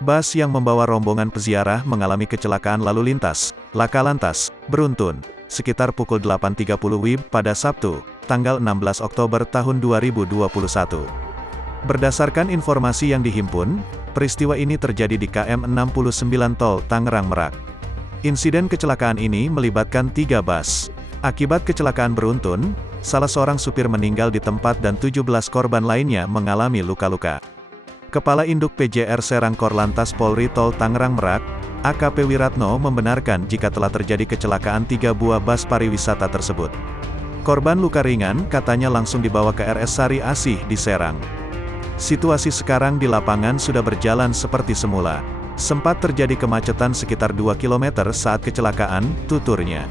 Bus yang membawa rombongan peziarah mengalami kecelakaan lalu lintas, laka lantas, beruntun, sekitar pukul 8.30 WIB pada Sabtu, tanggal 16 Oktober tahun 2021. Berdasarkan informasi yang dihimpun, peristiwa ini terjadi di KM 69 Tol Tangerang Merak. Insiden kecelakaan ini melibatkan 3 bus. Akibat kecelakaan beruntun, salah seorang supir meninggal di tempat dan 17 korban lainnya mengalami luka-luka. Kepala Induk PJR Serang Korlantas Polri Tol Tangerang Merak, AKP Wiratno membenarkan jika telah terjadi kecelakaan 3 buah bus pariwisata tersebut. Korban luka ringan katanya langsung dibawa ke RS Sari Asih di Serang. Situasi sekarang di lapangan sudah berjalan seperti semula. Sempat terjadi kemacetan sekitar 2 km saat kecelakaan, tuturnya.